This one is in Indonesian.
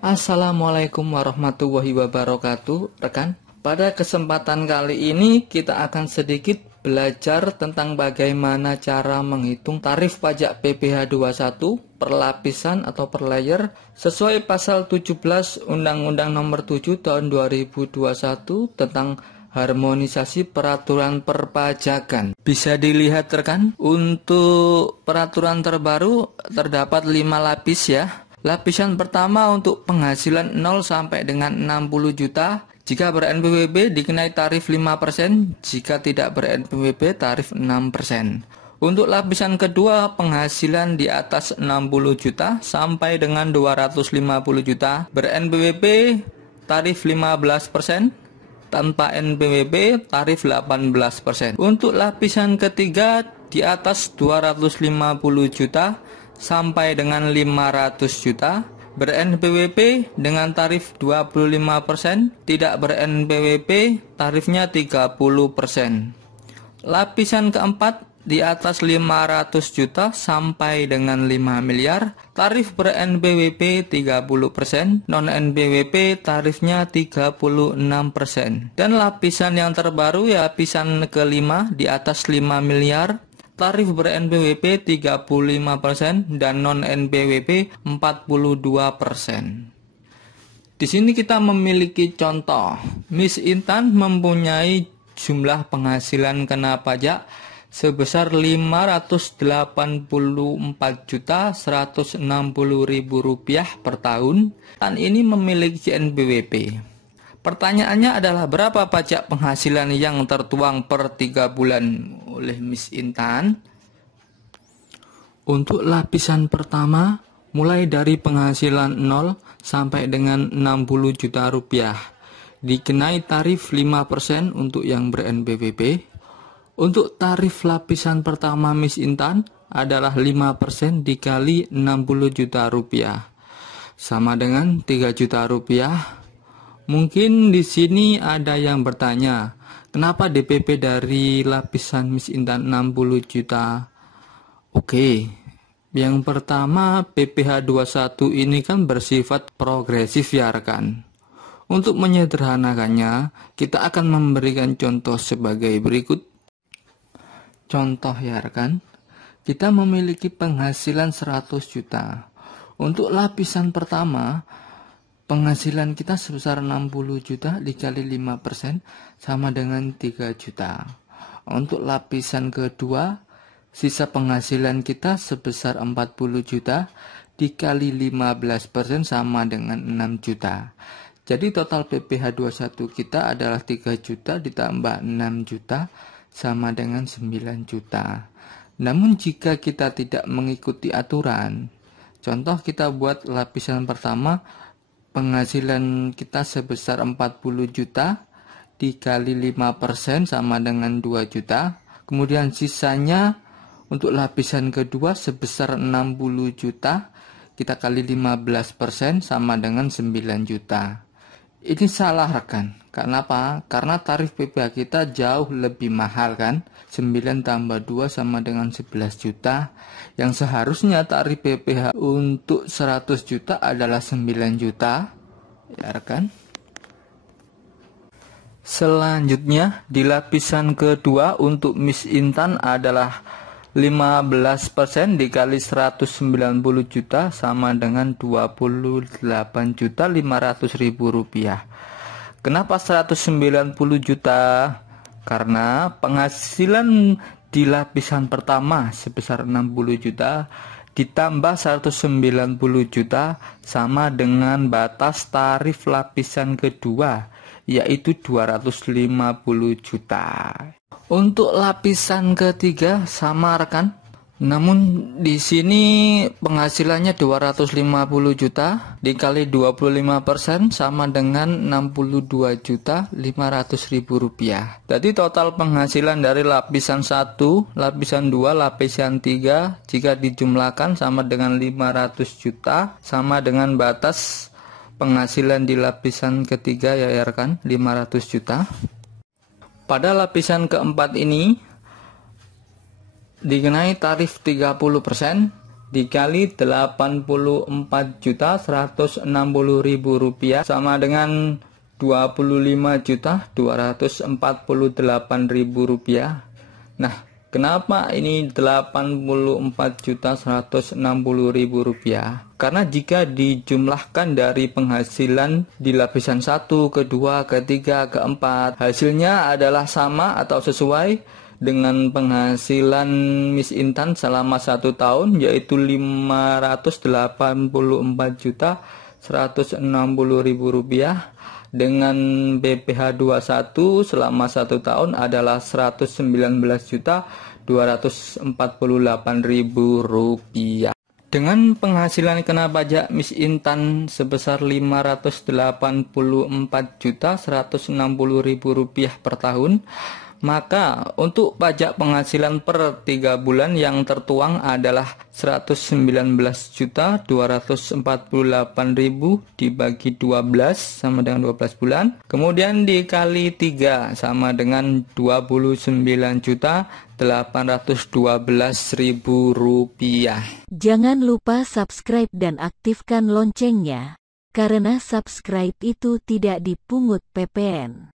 Assalamualaikum warahmatullahi wabarakatuh, rekan. Pada kesempatan kali ini kita akan sedikit belajar tentang bagaimana cara menghitung tarif pajak PPh 21 per lapisan atau per layer sesuai pasal 17 Undang-Undang Nomor 7 Tahun 2021 tentang harmonisasi peraturan perpajakan. Bisa dilihat rekan, untuk peraturan terbaru terdapat 5 lapis ya. Lapisan pertama untuk penghasilan 0 sampai dengan 60 juta. Jika ber-NPWP dikenai tarif 5%, jika tidak ber-NPWP tarif 6%. Untuk lapisan kedua penghasilan di atas 60 juta sampai dengan 250 juta, ber-NPWP tarif 15%, tanpa NPWP tarif 18%. Untuk lapisan ketiga di atas 250 juta sampai dengan 500 juta, ber-NPWP dengan tarif 25%, tidak ber-NPWP tarifnya 30%. Lapisan keempat di atas 500 juta sampai dengan 5 miliar, tarif ber-NPWP 30%, non-NPWP tarifnya 36%. Dan lapisan yang terbaru ya lapisan kelima di atas 5 miliar, tarif ber-NPWP 35% dan non-NPWP 42%. Di sini kita memiliki contoh. Miss Intan mempunyai jumlah penghasilan kena pajak sebesar Rp584.160.000 per tahun. Dan ini memiliki NPWP. Pertanyaannya adalah berapa pajak penghasilan yang tertuang per 3 bulan oleh Miss Intan? Untuk lapisan pertama, mulai dari penghasilan 0 sampai dengan 60 juta rupiah, dikenai tarif 5% untuk yang ber-NPWP. Untuk tarif lapisan pertama Miss Intan adalah 5% dikali 60 juta rupiah, sama dengan 3 juta rupiah. Mungkin di sini ada yang bertanya, kenapa DPP dari lapisan Miss Intan 60 juta? Oke, yang pertama PPh 21 ini kan bersifat progresif ya rekan. Untuk menyederhanakannya, kita akan memberikan contoh sebagai berikut. Contoh ya rekan, kita memiliki penghasilan 100 juta. Untuk lapisan pertama, penghasilan kita sebesar 60 juta dikali 5% sama dengan 3 juta. Untuk lapisan kedua, sisa penghasilan kita sebesar 40 juta dikali 15% sama dengan 6 juta. Jadi total PPh 21 kita adalah 3 juta ditambah 6 juta sama dengan 9 juta. Namun jika kita tidak mengikuti aturan, contoh kita buat lapisan pertama, penghasilan kita sebesar 40 juta dikali 5% sama dengan 2 juta. Kemudian sisanya untuk lapisan kedua sebesar 60 juta kita kali 15% sama dengan 9 juta. Ini salah rekan. Karena apa? Karena tarif PPh kita jauh lebih mahal kan? 9 tambah 2 sama dengan 11 juta. Yang seharusnya tarif PPh untuk 100 juta adalah 9 juta. Ya rekan. Selanjutnya di lapisan kedua untuk Miss Intan adalah 15% dikali 190 juta sama dengan 28.500.000 rupiah. Kenapa 190 juta? Karena penghasilan di lapisan pertama sebesar 60 juta ditambah 190 juta sama dengan batas tarif lapisan kedua, yaitu 250 juta. Untuk lapisan ketiga sama rekan, namun di sini penghasilannya 250 juta dikali 25% sama dengan 62.500.000 rupiah. Jadi total penghasilan dari lapisan 1, lapisan 2, lapisan 3 jika dijumlahkan sama dengan 500 juta sama dengan batas penghasilan di lapisan ketiga ya rekan, 500 juta. Pada lapisan keempat ini dikenai tarif 30%, dikali Rp84.160.000 sama dengan Rp25.248.000. Nah, kenapa ini Rp84.160.000? Karena jika dijumlahkan dari penghasilan di lapisan 1, kedua, ketiga, keempat, hasilnya adalah sama atau sesuai dengan penghasilan Miss Intan selama 1 tahun, yaitu Rp584.160.000, dengan BPH 21 selama 1 tahun adalah Rp119.248.000. Dengan penghasilan kena pajak Miss Intan sebesar Rp584.160.000 per tahun, maka untuk pajak penghasilan per 3 bulan yang tertuang adalah Rp119.248.000 dibagi 12 sama dengan 12 bulan. Kemudian dikali 3 sama dengan Rp29.812.000. Jangan lupa subscribe dan aktifkan loncengnya, karena subscribe itu tidak dipungut PPN.